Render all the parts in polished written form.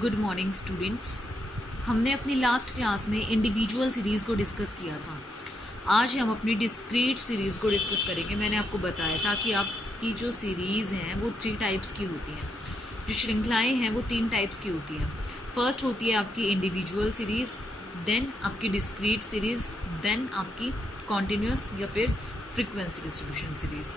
Good morning students. हमने अपनी last class में इंडिविजुअल सीरीज़ को डिस्कस किया था। आज हम अपनी डिस्क्रीट सीरीज़ को डिस्कस करेंगे। मैंने आपको बताया था कि आपकी जो सीरीज़ हैं वो 3 टाइप्स की होती हैं, जो श्रृंखलाएँ हैं वो 3 टाइप्स की होती हैं। फर्स्ट होती है आपकी इंडिविजुअल सीरीज़, देन आपकी डिस्क्रीट सीरीज़, देन आपकी कॉन्टिन्यूस या फिर फ्रीक्वेंसी डिस्ट्रीब्यूशन सीरीज़।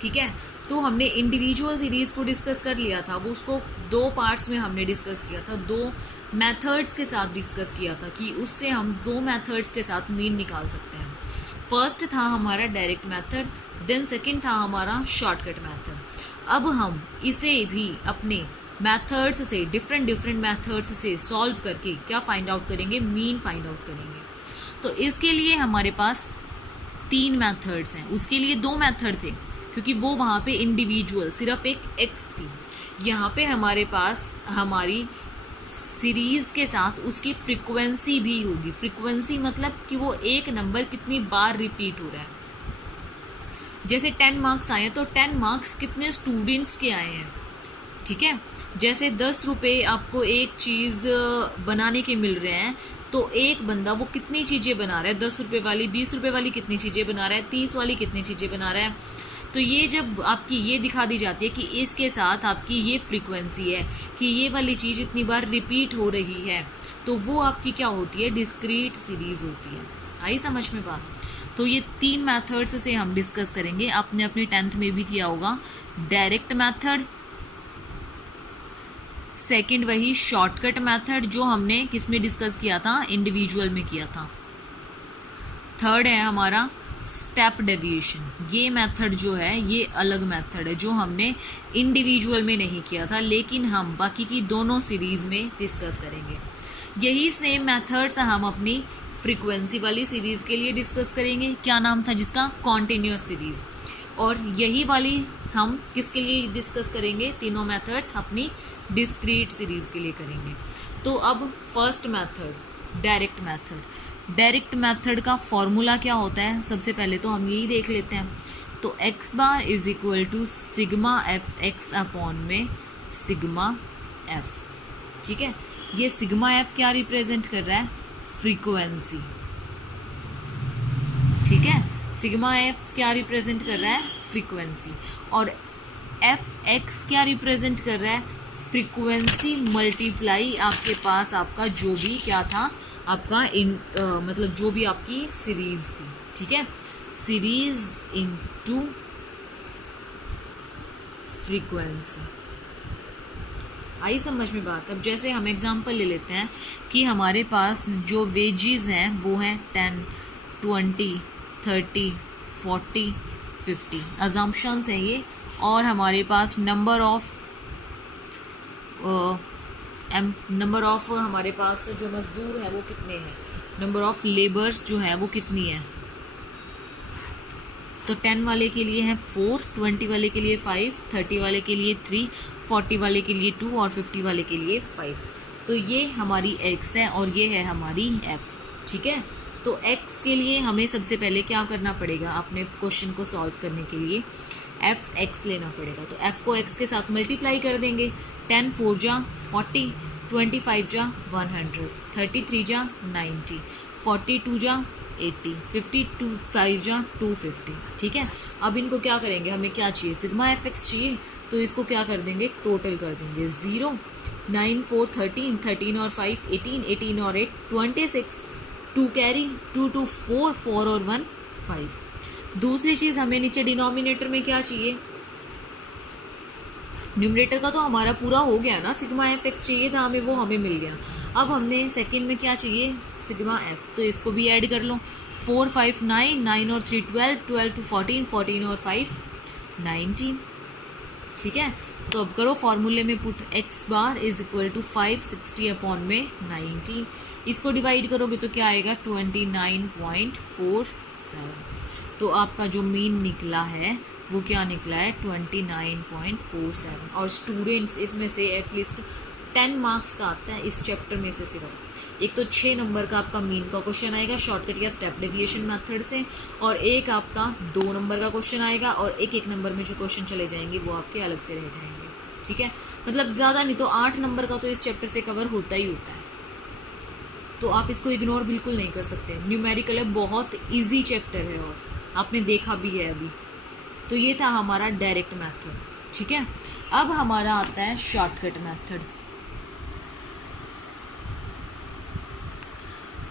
ठीक है, तो हमने इंडिविजुअल सीरीज़ को डिस्कस कर लिया था। वो उसको 2 पार्ट्स में हमने डिस्कस किया था, 2 मेथड्स के साथ डिस्कस किया था कि उससे हम 2 मेथड्स के साथ मीन निकाल सकते हैं। फर्स्ट था हमारा डायरेक्ट मेथड, देन सेकंड था हमारा शॉर्टकट मेथड। अब हम इसे भी अपने मेथड्स से डिफरेंट मेथड्स से सॉल्व करके क्या फाइंड आउट करेंगे, मीन फाइंड आउट करेंगे। तो इसके लिए हमारे पास 3 मेथड्स हैं। उसके लिए 2 मेथड थे क्योंकि वो वहाँ पे इंडिविजुअल सिर्फ एक एक्स थी। यहाँ पे हमारे पास हमारी सीरीज़ के साथ उसकी फ्रीक्वेंसी भी होगी। फ्रीक्वेंसी मतलब कि वो एक नंबर कितनी बार रिपीट हो रहा है। जैसे 10 मार्क्स आए हैं तो 10 मार्क्स कितने स्टूडेंट्स के आए हैं। ठीक है, जैसे 10 रुपये आपको एक चीज़ बनाने के मिल रहे हैं तो एक बंदा वो कितनी चीज़ें बना रहा है, 10 रुपये वाली, 20 रुपये वाली कितनी चीज़ें बना रहा है, 30 वाली कितनी चीज़ें बना रहा है। तो ये जब आपकी ये दिखा दी जाती है कि इसके साथ आपकी ये फ्रीक्वेंसी है कि ये वाली चीज़ इतनी बार रिपीट हो रही है, तो वो आपकी क्या होती है, डिस्क्रीट सीरीज़ होती है। आई समझ में बात? तो ये 3 मेथड्स से हम डिस्कस करेंगे। आपने अपनी 10th में भी किया होगा। डायरेक्ट मेथड, सेकंड वही शॉर्टकट मेथड जो हमने किस में डिस्कस किया था, इंडिविजुअल में किया था। थर्ड है हमारा स्टेप डेविएशन। ये मेथड जो है ये अलग मेथड है जो हमने इंडिविजुअल में नहीं किया था, लेकिन हम बाकी की दोनों सीरीज में डिस्कस करेंगे। यही सेम मेथड्स हम अपनी फ्रीक्वेंसी वाली सीरीज के लिए डिस्कस करेंगे। क्या नाम था जिसका, कॉन्टिन्यूस सीरीज। और यही वाली हम किसके लिए डिस्कस करेंगे, तीनों मेथड्स अपनी डिस्क्रीट सीरीज के लिए करेंगे। तो अब first method direct method. Direct method का फॉर्मूला क्या होता है, सबसे पहले तो हम यही देख लेते हैं। तो x bar is equal to sigma f x upon में सिग्मा एफ। ठीक है, ये सिग्मा एफ क्या रिप्रेजेंट कर रहा है, फ्रीक्वेंसी। ठीक है, सिग्मा एफ क्या रिप्रेजेंट कर रहा है, फ्रीक्वेंसी। और एफ एक्स क्या रिप्रेजेंट कर रहा है, फ्रीक्वेंसी मल्टीप्लाई आपके पास आपका जो भी क्या था, आपका मतलब जो भी आपकी सीरीज थी। ठीक है, सीरीज इनटू फ्रीक्वेंसी। आई समझ में बात? अब जैसे हम एग्जांपल ले लेते हैं कि हमारे पास जो वेजेस हैं वो हैं 10, 20, 30, 40, 50 अजम्पशंस हैं ये। और हमारे पास नंबर ऑफ हमारे पास जो मजदूर है वो कितने हैं, नंबर ऑफ लेबर्स जो है वो कितनी है। तो 10 वाले के लिए है 4, 20 वाले के लिए 5, 30 वाले के लिए 3, 40 वाले के लिए 2 और 50 वाले के लिए 5। तो ये हमारी x है और ये है हमारी f। ठीक है, तो x के लिए हमें सबसे पहले क्या करना पड़ेगा, अपने क्वेश्चन को सॉल्व करने के लिए एफ एक्स लेना पड़ेगा। तो एफ को एक्स के साथ मल्टीप्लाई कर देंगे। 10 4 जा 40, 25 जा 100, 33 जा 90, 42 जा 80, 55 जा 250। ठीक है, अब इनको क्या करेंगे, हमें क्या चाहिए, सिग्मा एफ एक्स चाहिए। तो इसको क्या कर देंगे, टोटल कर देंगे। 0, 9 4 13, 13 और 5 18, 18 और 8 26, 2 कैरी, 2 2 4, 4 और 1 5। दूसरी चीज हमें नीचे डिनोमिनेटर में क्या चाहिए, न्यूमरेटर का तो हमारा पूरा हो गया ना, सिग्मा एफ एक्स चाहिए था हमें, वो हमें मिल गया। अब हमने सेकंड में क्या चाहिए, सिग्मा एफ, तो इसको भी ऐड कर लो। 4 5 9, 9 और 3 12, 12 to 14, 14 और 5 19। ठीक है, तो अब करो फॉर्मूले में put, x bar is equal to 560 upon में 19। इसको डिवाइड करोगे तो क्या आएगा, 29.47। तो आपका जो मीन निकला है वो क्या निकला है, 29.47। और स्टूडेंट्स इसमें से एटलीस्ट 10 मार्क्स का आता है इस चैप्टर में से। सिर्फ एक तो 6 नंबर का आपका मीन का क्वेश्चन आएगा शॉर्टकट या स्टेप डेविएशन मेथड से, और एक आपका 2 नंबर का क्वेश्चन आएगा, और एक नंबर में जो क्वेश्चन चले जाएंगे वो आपके अलग से रह जाएंगे। ठीक है, मतलब ज़्यादा नहीं तो 8 नंबर का तो इस चैप्टर से कवर होता ही होता है, तो आप इसको इग्नोर बिल्कुल नहीं कर सकते। न्यूमेरिकल है, बहुत इजी चैप्टर है और आपने देखा भी है अभी। तो ये था हमारा डायरेक्ट मेथड, ठीक है। अब हमारा आता है shortcut method.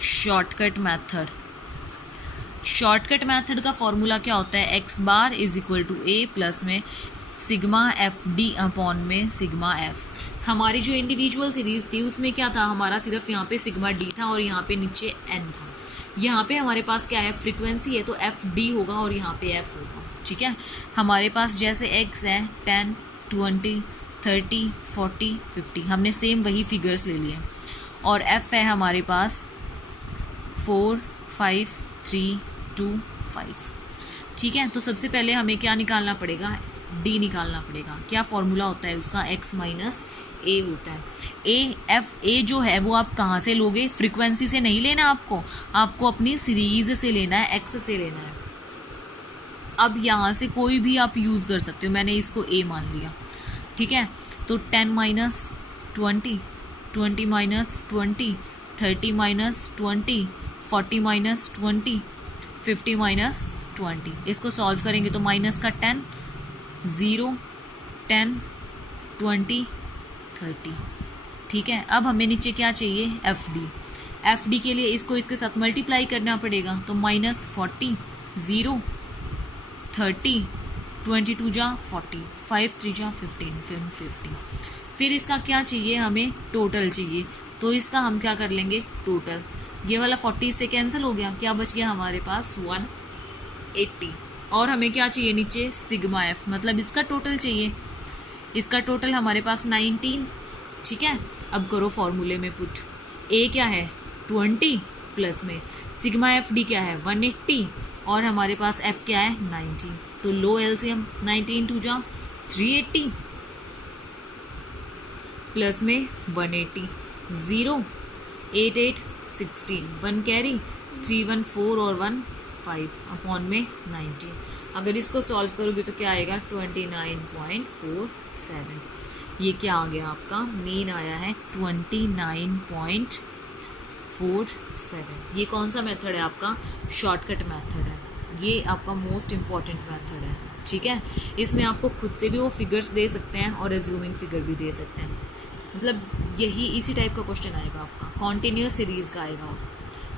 Shortcut method, shortcut method का फॉर्मूला क्या होता है, x bar is equal to a plus में सिग्मा एफ डी अपॉन में सिग्मा एफ। हमारी जो इंडिविजुअल सीरीज थी उसमें क्या था, हमारा सिर्फ यहाँ पे सिग्मा डी था और यहाँ पे नीचे एन था। यहाँ पे हमारे पास क्या है, फ्रीक्वेंसी है, तो एफ डी होगा और यहाँ पे एफ होगा, ठीक है। हमारे पास जैसे एक्स है 10, 20, 30, 40, 50, हमने सेम वही फिगर्स ले लिए। और एफ है हमारे पास 4, 5, 3, 2, 5, ठीक है। तो सबसे पहले हमें क्या निकालना पड़ेगा, डी निकालना पड़ेगा। क्या फॉर्मूला होता है उसका, एक्स माइनस ए होता है। ए जो है वो आप कहाँ से लोगे, फ्रीक्वेंसी से नहीं लेना आपको अपनी सीरीज से लेना है, एक्स से लेना है। अब यहाँ से कोई भी आप यूज़ कर सकते हो, मैंने इसको ए मान लिया, ठीक है। तो 10 minus 20, 20 minus 20, 30 minus 20, 40 minus 20, 50 minus 20। इसको सॉल्व करेंगे तो माइनस का 10, 0, 10, 20, 30, ठीक है। अब हमें नीचे क्या चाहिए, एफ डी के लिए इसको इसके साथ मल्टीप्लाई करना पड़ेगा, तो माइनस 40, 0, 30, 22 जा 40, 5 3 जा 15, फिर 50। फिर इसका क्या चाहिए, हमें टोटल चाहिए, तो इसका हम क्या कर लेंगे, टोटल। ये वाला 40 से कैंसिल हो गया, क्या बच गया हमारे पास 180। और हमें क्या चाहिए नीचे, सिग्मा एफ, मतलब इसका टोटल चाहिए। इसका टोटल हमारे पास 19, ठीक है। अब करो फॉर्मूले में पुट, ए क्या है 20 प्लस में सिग्मा एफ डी क्या है 180 और हमारे पास एफ क्या है 19। तो लो एलसीएम, 19 2 जा 380 प्लस में 180, 0, 8 8 16, 1 कैरी, 3 1 4 और 1 5 अपॉन में 90। अगर इसको सॉल्व करोगे तो क्या आएगा 29.47। ये क्या आ गया आपका, मीन आया है 29.47। ये कौन सा मेथड है आपका, शॉर्टकट मेथड है। ये आपका मोस्ट इम्पॉर्टेंट मेथड है, ठीक है। इसमें आपको खुद से भी वो फिगर्स दे सकते हैं और एज्यूमिंग फिगर भी दे सकते हैं, मतलब यही इसी टाइप का क्वेश्चन आएगा आपका, कॉन्टिन्यूस सीरीज का आएगा।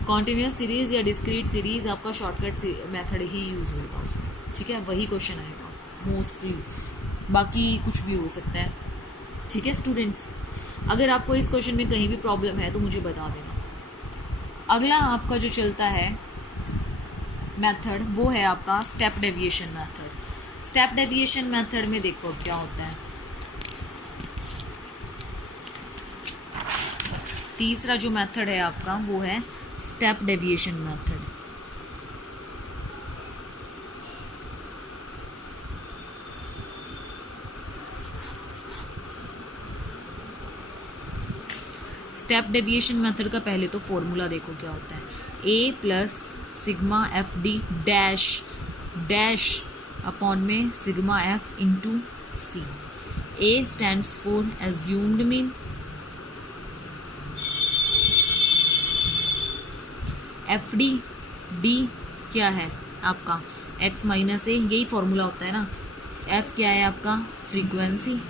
कॉन्टिन्यूस सीरीज या डिस्क्रीट सीरीज आपका शॉर्टकट मेथड ही यूज़ होगा उसमें, ठीक है। वही क्वेश्चन आएगा मोस्टली, बाकी कुछ भी हो सकता है, ठीक है स्टूडेंट्स। अगर आपको इस क्वेश्चन में कहीं भी प्रॉब्लम है तो मुझे बता देना। अगला आपका जो चलता है मेथड वो है आपका step deviation method. Step deviation method में देखो क्या होता है, तीसरा जो मेथड है आपका वो है step deviation method. Step deviation method का पहले तो फॉर्मूला देखो क्या होता है, A plus sigma F D dash dash upon में sigma F into C. A stands for assumed mean, F D D क्या है आपका एक्स माइनस ए, यही फॉर्मूला होता है ना। एफ क्या है आपका फ्रीक्वेंसी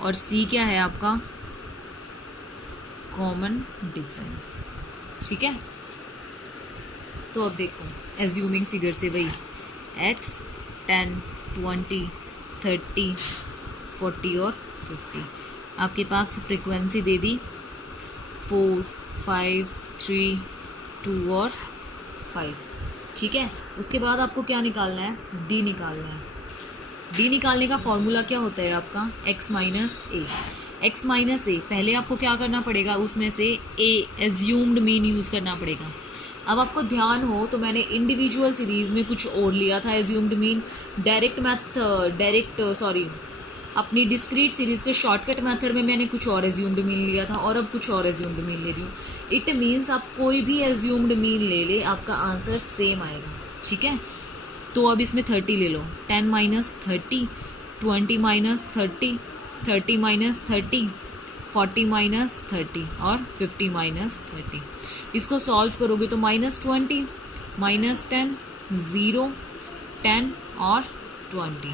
और सी क्या है आपका कॉमन डिफरेंस, ठीक है। तो अब देखो एज्यूमिंग फिगर से वही एक्स 10, 20, 30, 40 और 50। आपके पास फ्रीक्वेंसी दे दी 4, 5, 3, 2 और 5, ठीक है। उसके बाद आपको क्या निकालना है, डी निकालना है। डी निकालने का फॉर्मूला क्या होता है आपका x माइनस ए। एक्स माइनस ए पहले आपको क्या करना पड़ेगा, उसमें से ए एज्यूम्ड मीन यूज़ करना पड़ेगा। अब आपको ध्यान हो तो मैंने इंडिविजुअल सीरीज़ में कुछ और लिया था एज्यूम्ड मीन, अपनी डिस्क्रीट सीरीज़ के शॉर्टकट मेथड में मैंने कुछ और एज्यूम्ड मीन लिया था और अब कुछ और एज्यूम्ड मीन ले रही हूँ। इट मीन्स आप कोई भी एज्यूम्ड मीन ले ले आपका आंसर सेम आएगा, ठीक है। तो अब इसमें 30 ले लो, 10 माइनस 30 20 माइनस 30, 30 माइनस 30, 40 माइनस 30 और 50 माइनस 30। इसको सॉल्व करोगे तो -20, -10, 0, 10 और 20।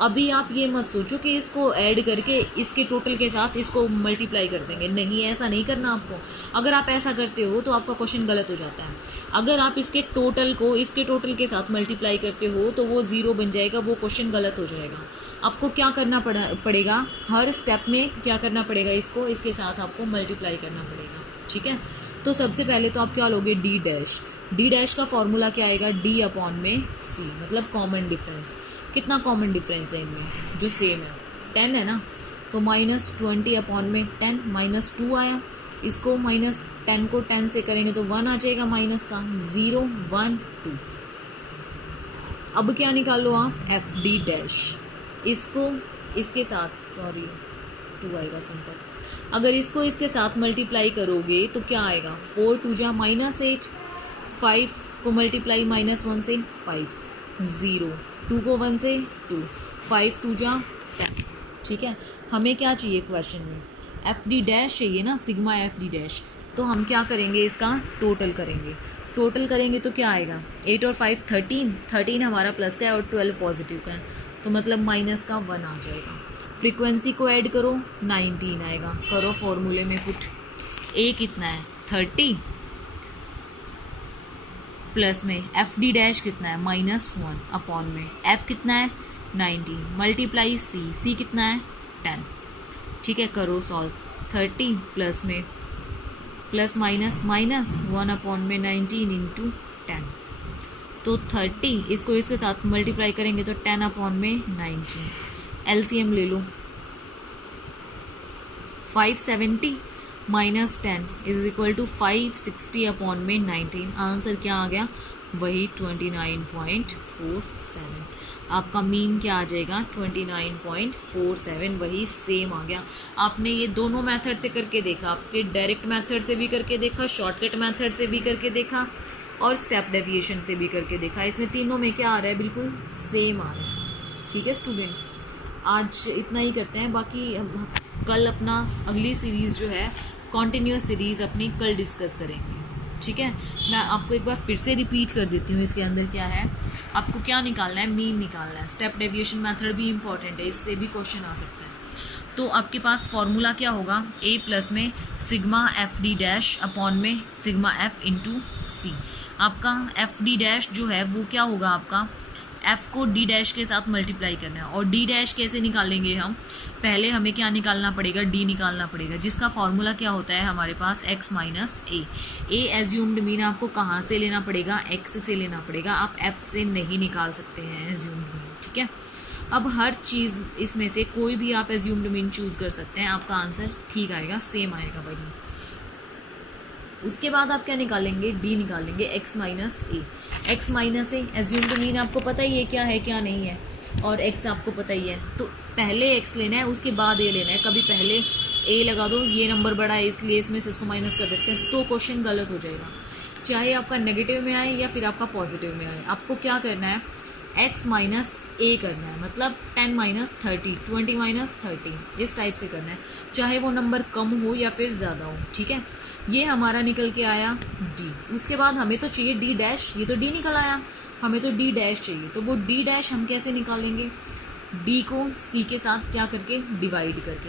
अभी आप ये मत सोचो कि इसको ऐड करके इसके टोटल के साथ इसको मल्टीप्लाई कर देंगे, नहीं, ऐसा नहीं करना आपको। अगर आप ऐसा करते हो तो आपका क्वेश्चन गलत हो जाता है। अगर आप इसके टोटल को इसके टोटल के साथ मल्टीप्लाई करते हो तो वो 0 बन जाएगा, वो क्वेश्चन गलत हो जाएगा। आपको क्या करना पड़ेगा, हर स्टेप में क्या करना पड़ेगा, इसको इसके साथ आपको मल्टीप्लाई करना पड़ेगा, ठीक है। तो सबसे पहले तो आप क्या लोगे, डी डैश। डी डैश का फॉर्मूला क्या आएगा, डी अपॉन में सी, मतलब कॉमन डिफरेंस। कितना कॉमन डिफरेंस है इनमें, जो सेम है, 10 है ना, तो -20 अपॉन में 10, -2 आया। इसको -10 को 10 से करेंगे तो 1 आ जाएगा माइनस का, 0, 1, 2। अब क्या निकालो आप, एफ डी डैश। इसको इसके साथ, सॉरी 2 आएगा सिंपल। अगर इसको इसके साथ मल्टीप्लाई करोगे तो क्या आएगा, 4 2 जा -8, 5 को मल्टीप्लाई -1 से 5, 0, 2 को 1 से 2, 5 2 जा 10, ठीक है। हमें क्या चाहिए क्वेश्चन में, एफ डी डैश चाहिए ना, सिग्मा एफ डी डैश। तो हम क्या करेंगे, इसका टोटल करेंगे। टोटल करेंगे तो क्या आएगा, 8 और 5 13, 13 हमारा प्लस का है और 12 पॉजिटिव का है, तो मतलब माइनस का 1 आ जाएगा। फ्रीक्वेंसी को ऐड करो, 19 आएगा। करो फॉर्मूले में पुट, ए कितना है 30, प्लस में एफ डी डैश कितना है -1 अपॉन में एफ कितना है 19, मल्टीप्लाई सी, सी कितना है 10, ठीक है। करो सॉल्व, 30 प्लस में प्लस माइनस -1 अपॉन में 19 इंटू 10, तो 30, इसको इसके साथ मल्टीप्लाई करेंगे तो 10 अपॉन में 19। एलसीएम ले लो, 570 -10 इज इक्वल टू 560 अपॉन में 19। आंसर क्या आ गया, वही 29.47। आपका मीन क्या आ जाएगा, 29.47, वही सेम आ गया। आपने ये दोनों मेथड से करके देखा, आपके डायरेक्ट मेथड से भी करके देखा, शॉर्टकट मेथड से भी करके देखा और स्टेप डेविएशन से भी करके देखा। इसमें तीनों में क्या आ रहा है, बिल्कुल सेम आ रहा है, ठीक है स्टूडेंट्स। आज इतना ही करते हैं, बाकी कल अपना अगली सीरीज़ जो है कॉन्टिन्यूस सीरीज़ अपनी कल डिस्कस करेंगे, ठीक है। मैं आपको एक बार फिर से रिपीट कर देती हूँ, इसके अंदर क्या है, आपको क्या निकालना है, मीन निकालना है। स्टेप डेविएशन मेथड भी इंपॉर्टेंट है, इससे भी क्वेश्चन आ सकता है। तो आपके पास फॉर्मूला क्या होगा, ए प्लस में sigma F D dash upon में सिग्मा एफ इंटू सी। आपका एफ डी डैश जो है वो क्या होगा, आपका एफ को डी डैश के साथ मल्टीप्लाई करना है। और डी डैश कैसे निकालेंगे हम, पहले हमें क्या निकालना पड़ेगा, डी निकालना पड़ेगा, जिसका फॉर्मूला क्या होता है हमारे पास, एक्स माइनस ए। ए एज्यूम्ड मीन आपको कहाँ से लेना पड़ेगा, एक्स से लेना पड़ेगा, आप एफ से नहीं निकाल सकते हैं एज्यूम्ड मीन, ठीक है। अब हर चीज़ इसमें से कोई भी आप एज्यूम्ड मीन चूज़ कर सकते हैं, आपका आंसर ठीक आएगा, सेम आएगा वही। उसके बाद आप क्या निकालेंगे, डी निकालेंगे, एक्स माइनस ए। एक्स माइनस ए एज्यूम्ड मीन आपको पता ही है क्या है क्या नहीं है, और एक्स आपको पता ही है, तो पहले एक्स लेना है उसके बाद ए लेना है। कभी पहले ए लगा दो, ये नंबर बड़ा है इसलिए इसमें से इसको माइनस कर देते हैं, तो क्वेश्चन गलत हो जाएगा। चाहे आपका नेगेटिव में आए या फिर आपका पॉजिटिव में आए, आपको क्या करना है, एक्स माइनस ए करना है, मतलब 10 माइनस 30, 20 माइनस 30, इस टाइप से करना है, चाहे वो नंबर कम हो या फिर ज़्यादा हो, ठीक है। ये हमारा निकल के आया डी। उसके बाद हमें तो चाहिए डी डैश, ये तो डी निकल आया, हमें तो डी डैश चाहिए, तो वो डी डैश हम कैसे निकालेंगे, डी को सी के साथ क्या करके, डिवाइड करके।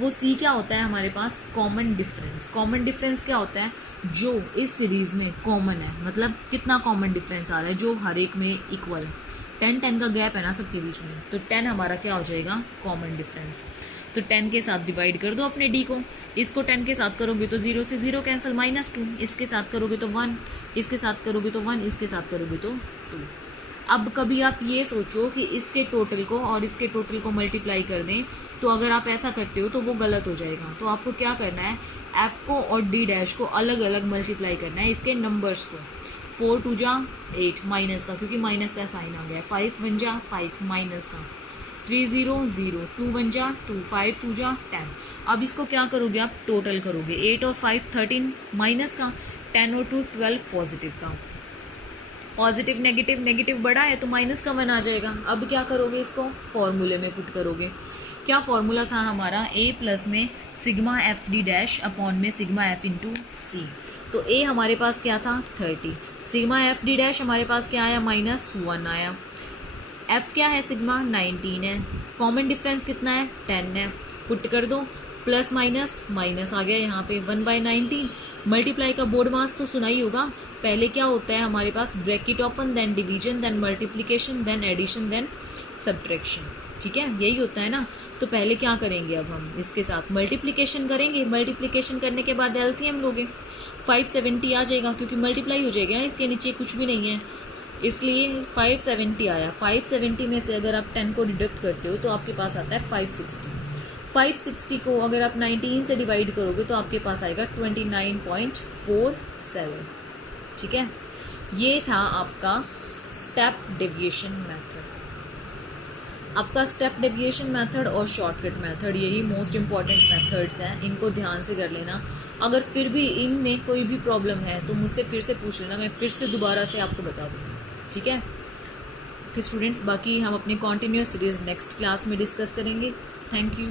वो सी क्या होता है हमारे पास, कॉमन डिफरेंस। कॉमन डिफरेंस क्या होता है, जो इस सीरीज़ में कॉमन है, मतलब कितना कॉमन डिफरेंस आ रहा है, जो हर एक में इक्वल है। 10 का गैप है ना सबके बीच में, तो 10 हमारा क्या हो जाएगा, कॉमन डिफरेंस। तो 10 के साथ डिवाइड कर दो अपने डी को, इसको 10 के साथ करोगे तो 0 से 0 कैंसिल, -2, इसके साथ करोगे तो 1, इसके साथ करोगे तो 1, इसके साथ करोगे तो 2। अब कभी आप ये सोचो कि इसके टोटल को और इसके टोटल को मल्टीप्लाई कर दें, तो अगर आप ऐसा करते हो तो वो गलत हो जाएगा। तो आपको क्या करना है, एफ को और डी डैश को अलग अलग मल्टीप्लाई करना है, इसके नंबर्स को। 4 2 जा 8, माइनस का, क्योंकि माइनस का साइन आ गया, 5 1 जा 5, माइनस का, 3 0 0, 2 1 जा 2, 5 2 जा 10। अब इसको क्या करोगे, आप टोटल करोगे, 8 और 5 13, माइनस का, 10 और 2 12, पॉजिटिव का। पॉजिटिव नेगेटिव, नेगेटिव बड़ा है तो माइनस का 1 आ जाएगा। अब क्या करोगे, इसको फॉर्मूले में पुट करोगे। क्या फॉर्मूला था हमारा, a प्लस में sigma F D dash upon में सिग्मा एफ इंटू सी। तो a हमारे पास क्या था 30, सिग्मा एफ डी डैश हमारे पास क्या आया -1 आया, f क्या है सिग्मा 19 है, कॉमन डिफरेंस कितना है 10 है, पुट कर दो, प्लस माइनस माइनस आ गया यहाँ पे 1/19। मल्टीप्लाई का बोर्ड मास तो सुना ही होगा, पहले क्या होता है हमारे पास bracket open, then division, then multiplication, then addition, then subtraction, ठीक है यही होता है ना। तो पहले क्या करेंगे, अब हम इसके साथ मल्टीप्लिकेशन करेंगे, मल्टीप्लिकेशन करने के बाद एलसीएम लोगे, 570 आ जाएगा क्योंकि मल्टीप्लाई हो जाएगा, इसके नीचे कुछ भी नहीं है इसलिए 570 आया। 570 में से अगर आप 10 को डिडक्ट करते हो तो आपके पास आता है 560। 560 को अगर आप 19 से डिवाइड करोगे तो आपके पास आएगा 29.47, ठीक है। ये था आपका स्टेप डेविएशन मेथड। आपका स्टेप डेविएशन मेथड और शॉर्टकट मेथड यही मोस्ट इंपॉर्टेंट मेथड्स हैं, इनको ध्यान से कर लेना। अगर फिर भी इनमें कोई भी प्रॉब्लम है तो मुझसे फिर से पूछ लेना, मैं फिर से दोबारा से आपको बता दूँगी, ठीक है। फिर स्टूडेंट्स बाकी हम अपनी कॉन्टिन्यूस सीरीज़ नेक्स्ट क्लास में डिस्कस करेंगे। Thank you.